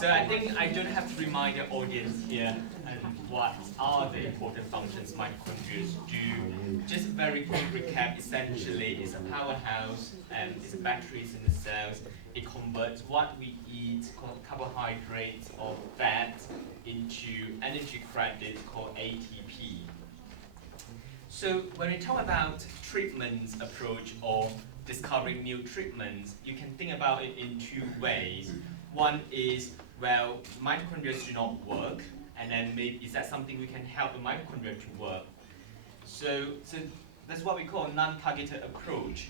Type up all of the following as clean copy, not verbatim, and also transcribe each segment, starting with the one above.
So I think I don't have to remind the audience here what are the important functions mitochondria do. Just a very quick recap, essentially it's a powerhouse and it's batteries in the cells. It converts what we eat, carbohydrates or fat, into energy credits called ATP. So when we talk about treatments approach or discovering new treatments, you can think about it in two ways. One is, well, mitochondria do not work, and then maybe is that something we can help the mitochondria to work? So that's what we call a non-targeted approach.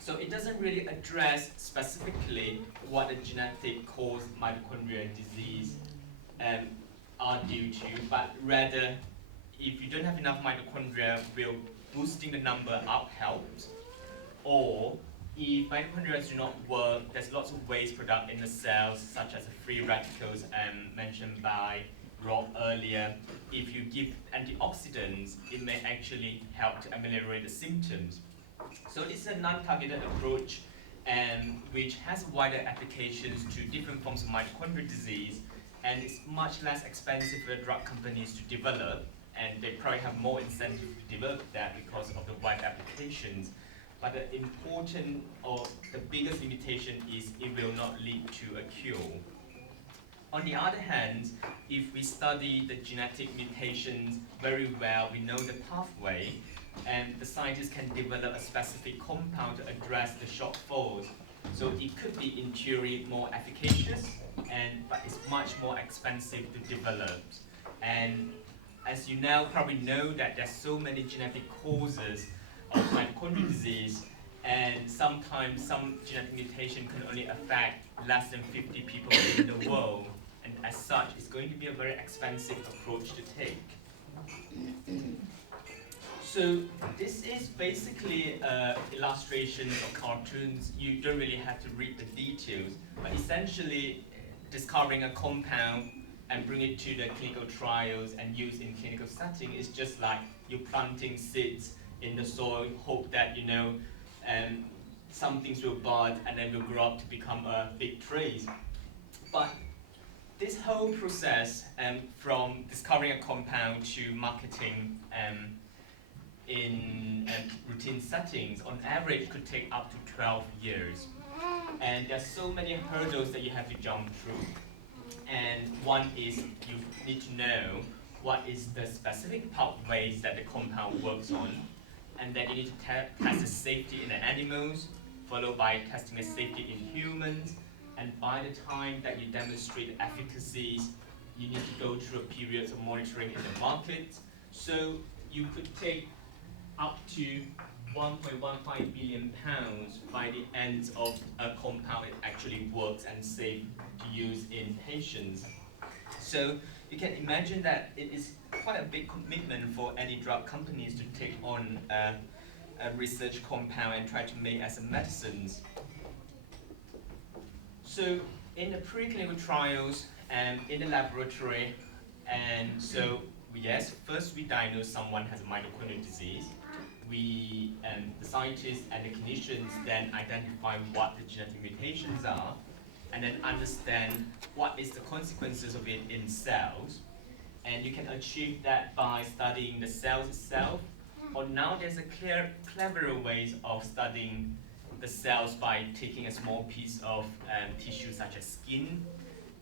So it doesn't really address specifically what the genetic cause mitochondrial disease are due to, but rather, if you don't have enough mitochondria, will boosting the number up helps? Or if mitochondria do not work, there's lots of waste product in the cells, such as free radicals mentioned by Rob earlier. If you give antioxidants, it may actually help to ameliorate the symptoms. So it's a non-targeted approach which has wider applications to different forms of mitochondrial disease, and it's much less expensive for drug companies to develop, and they probably have more incentive to develop that because of the wide applications. But the important or the biggest limitation is it will not lead to a cure. On the other hand, if we study the genetic mutations very well, we know the pathway, and the scientists can develop a specific compound to address the shortfalls. So it could be in theory more efficacious, but it's much more expensive to develop. And as you now probably know that there's so many genetic causes of mitochondrial disease, and sometimes some genetic mutation can only affect less than 50 people in the world, and as such, it's going to be a very expensive approach to take. So this is basically illustrations or cartoons. You don't really have to read the details, but essentially discovering a compound and bring it to the clinical trials and use in clinical setting is just like you planting seeds in the soil, hope that some things will bud and then will grow up to become a big tree. But this whole process from discovering a compound to marketing in routine settings, on average could take up to 12 years. And there's so many hurdles that you have to jump through. And one is you need to know what is the specific pathways that the compound works on. And then you need to test the safety in the animals, followed by testing the safety in humans. And by the time that you demonstrate efficacies, you need to go through a period of monitoring in the market. So you could take up to 1.15 billion pounds by the end of a compound it actually works and safe to use in patients. So you can imagine that it is quite a big commitment for any drug companies to take on a research compound and try to make as a medicines. So in the preclinical trials and in the laboratory, and so yes, first we diagnose someone has a mitochondrial disease. We, the scientists and the clinicians then identify what the genetic mutations are, and then understand what is the consequences of it in cells. And you can achieve that by studying the cells itself, or now there's a cleverer ways of studying the cells by taking a small piece of tissue such as skin,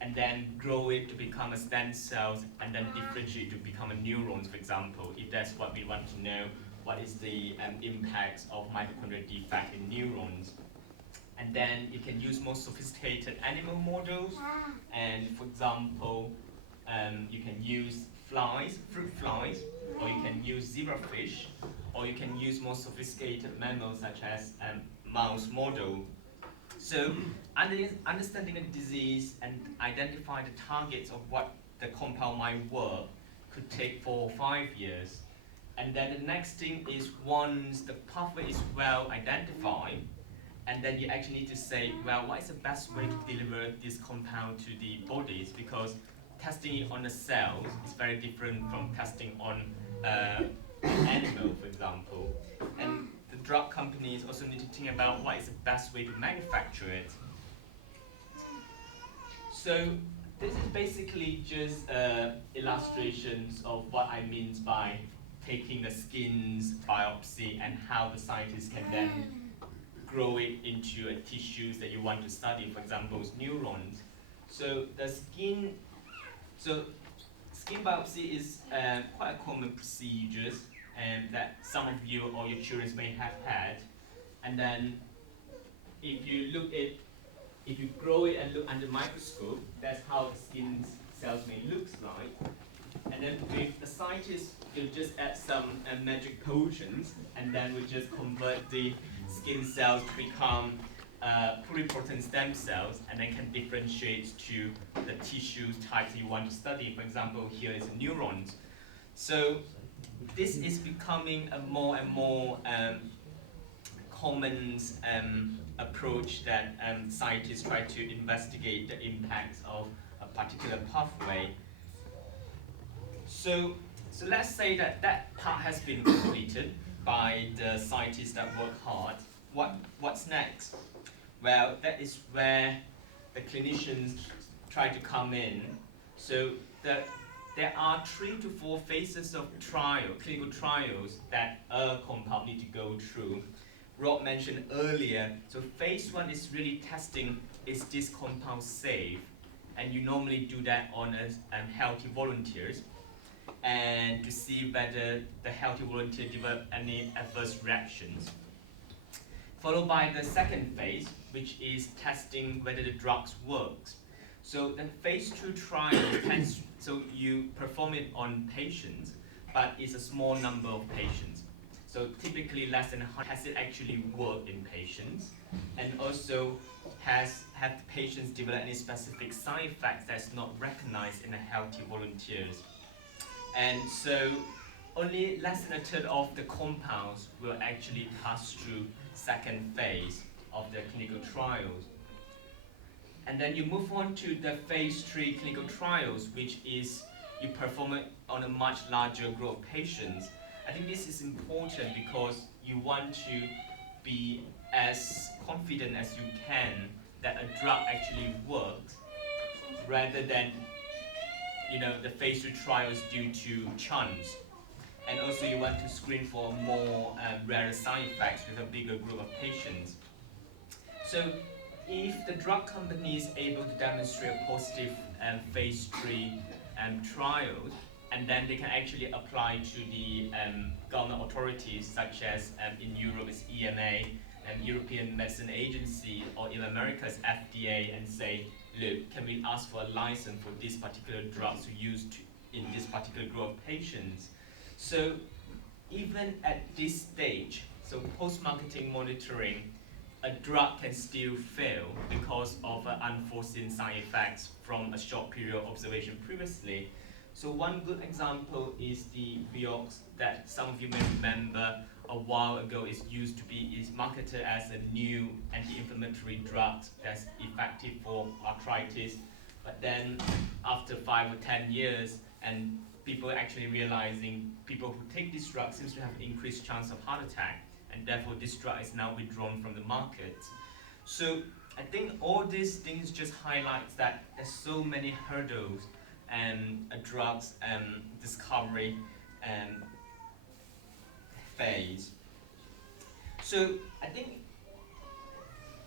and then grow it to become a stem cells, and then differentiate to become a neurons, for example, if that's what we want to know. What is the impact of mitochondrial defect in neurons? And then you can use more sophisticated animal models, and for example, you can use flies, fruit flies, or you can use zebrafish, or you can use more sophisticated mammals such as mouse model. So understanding a disease and identify the targets of what the compound might work could take 4 or 5 years. And then the next thing is once the pathway is well identified, and then you actually need to say, well, what is the best way to deliver this compound to the bodies? Because testing it on the cells is very different from testing on an animal, for example. And the drug companies also need to think about what is the best way to manufacture it. So this is basically just illustrations of what I mean by taking the skin's biopsy and how the scientists can then grow it into tissues that you want to study, for example, neurons. So the skin, so skin biopsy is quite a common procedure that some of you or your children may have had. And then if you look at, if you grow it and look under the microscope, that's how the skin cells may look like. And then with the scientists, they'll just add some magic potions, and then we just convert the skin cells to become pluripotent stem cells, and then can differentiate to the tissue types you want to study. For example, here is neurons. So this is becoming a more and more common approach that scientists try to investigate the impacts of a particular pathway. So let's say that that part has been completed by the scientists that work hard. What's next? Well, that is where the clinicians try to come in. So there are 3 to 4 phases of clinical trials that a compound need to go through. Rob mentioned earlier, so phase 1 is really testing, is this compound safe? And you normally do that on healthy volunteers, and to see whether the healthy volunteer develop any adverse reactions. Followed by the second phase, which is testing whether the drugs works. So the phase 2 trial tends, so you perform it on patients, but it's a small number of patients. So typically less than 100. Has it actually worked in patients? And also, have the patients developed any specific side effects that's not recognized in the healthy volunteers? And so only less than a third of the compounds will actually pass through second phase of the clinical trials. And then you move on to the phase 3 clinical trials, which is you perform it on a much larger group of patients. I think this is important because you want to be as confident as you can that a drug actually works, rather than the phase 2 trials due to chance. And also you want to screen for more rare side effects with a bigger group of patients. So if the drug company is able to demonstrate a positive phase 3 trials, and then they can actually apply to the government authorities, such as in Europe it's EMA, European Medicine Agency, or in America's FDA, and say, look, can we ask for a license for this particular drug to use in this particular group of patients? So even at this stage, so post-marketing monitoring, a drug can still fail because of unforeseen side effects from a short period of observation previously. So one good example is the Biopsy that some of you may remember a while ago is marketed as a new anti-inflammatory drug that's effective for arthritis. But then after 5 or 10 years, and people actually realizing people who take this drug seems to have increased chance of heart attack, and therefore this drug is now withdrawn from the market. So I think all these things just highlights that there's so many hurdles and a drug's discovery phase. So I think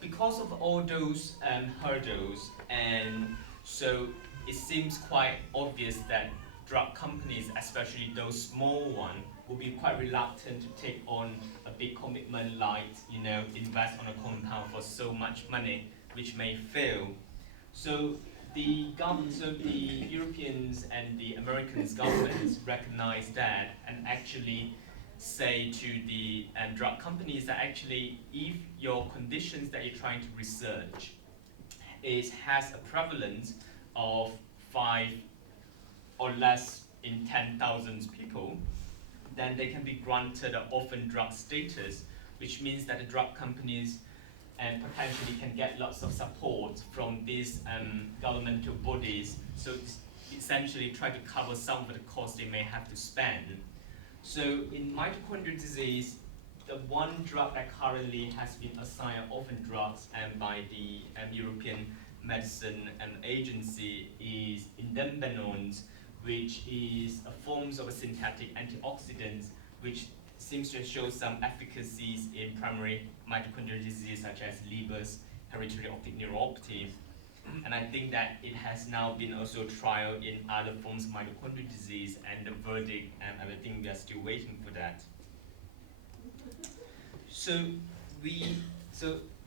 because of all those hurdles, and so it seems quite obvious that drug companies, especially those small ones, will be quite reluctant to take on a big commitment like invest on a compound for so much money, which may fail. So the Europeans and the Americans governments recognize that and actually say to the drug companies that actually if your conditions that you're trying to research has a prevalence of 5 or less in 10,000 people, then they can be granted an orphan drug status, which means that the drug companies potentially can get lots of support from these governmental bodies. So essentially try to cover some of the costs they may have to spend. So in mitochondrial disease, the one drug that currently has been assigned orphan drugs by the European medicine agency is indembenone, which is a form of a synthetic antioxidant which seems to show some efficacies in primary mitochondrial disease such as Leber's hereditary optic neuropathy. And I think that it has now been also trialed in other forms of mitochondrial disease, and the verdict, I think we are still waiting for that. So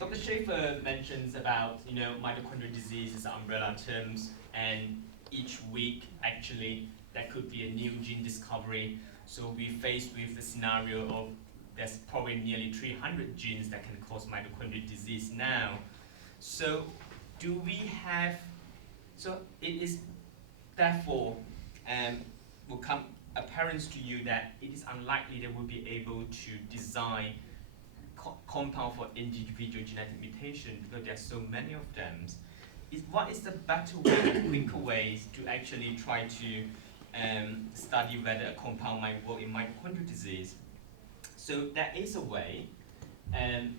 Dr. Schaefer mentions about mitochondrial disease as umbrella terms, and each week actually there could be a new gene discovery. So we're faced with the scenario of there's probably nearly 300 genes that can cause mitochondrial disease now. So do we have, so it is therefore will come apparent to you that it is unlikely that we'll be able to design compound for individual genetic mutation because there are so many of them. What is the better way, quicker ways to actually try to study whether a compound might work in mitochondrial disease? So there is a way,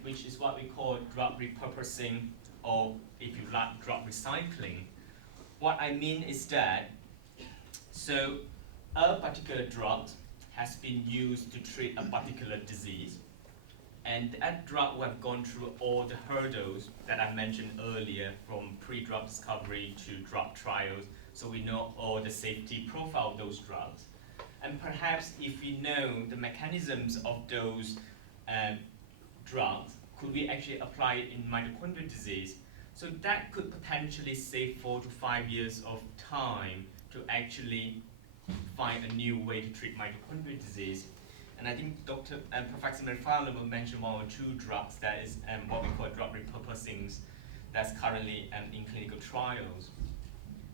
which is what we call drug repurposing, or if you like, drug recycling. What I mean is that, so a particular drug has been used to treat a particular disease, and that drug will have gone through all the hurdles that I mentioned earlier, from pre-drug discovery to drug trials, so we know all the safety profile of those drugs. And perhaps if we know the mechanisms of those drugs, could we actually apply it in mitochondrial disease? So that could potentially save 4 to 5 years of time to actually find a new way to treat mitochondrial disease. And I think Professor Merfalo will mention 1 or 2 drugs that is what we call drug repurposing that's currently in clinical trials.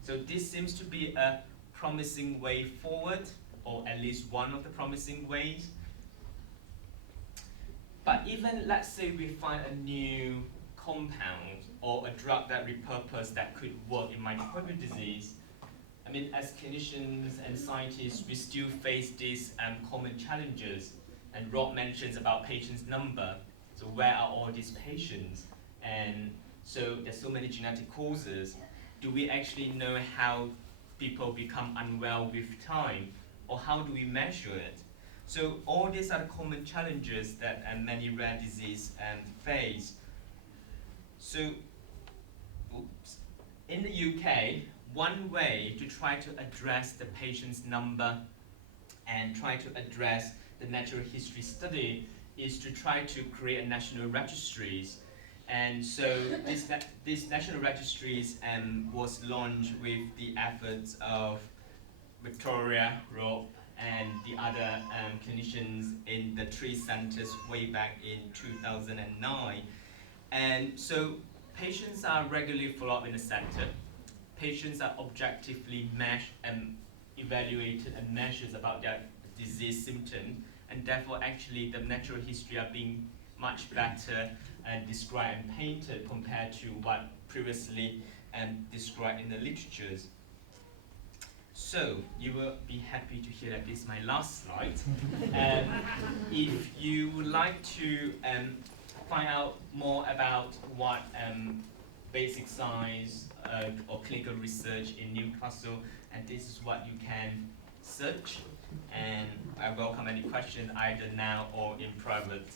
So this seems to be a promising way forward, or at least one of the promising ways. But even, let's say we find a new compound or a drug that repurposed that could work in mitochondrial disease, I mean, as clinicians and scientists, we still face these common challenges. And Rob mentions about patients' number. So where are all these patients? And so there's so many genetic causes. Do we actually know how people become unwell with time? Or how do we measure it? So all these are the common challenges that many rare diseases face. So in the UK, one way to try to address the patient's number and try to address the natural history study is to try to create a national registries. And so this national registries was launched with the efforts of Victoria, Rob, and the other clinicians in the 3 centers way back in 2009. And so patients are regularly followed up in the center. Patients are objectively evaluated and measured about their disease symptoms, and therefore actually the natural history are being much better described and painted compared to what previously described in the literatures. So you will be happy to hear that this is my last slide. If you would like to find out more about what basic science or clinical research in Newcastle, and this is what you can search. And I welcome any questions either now or in private.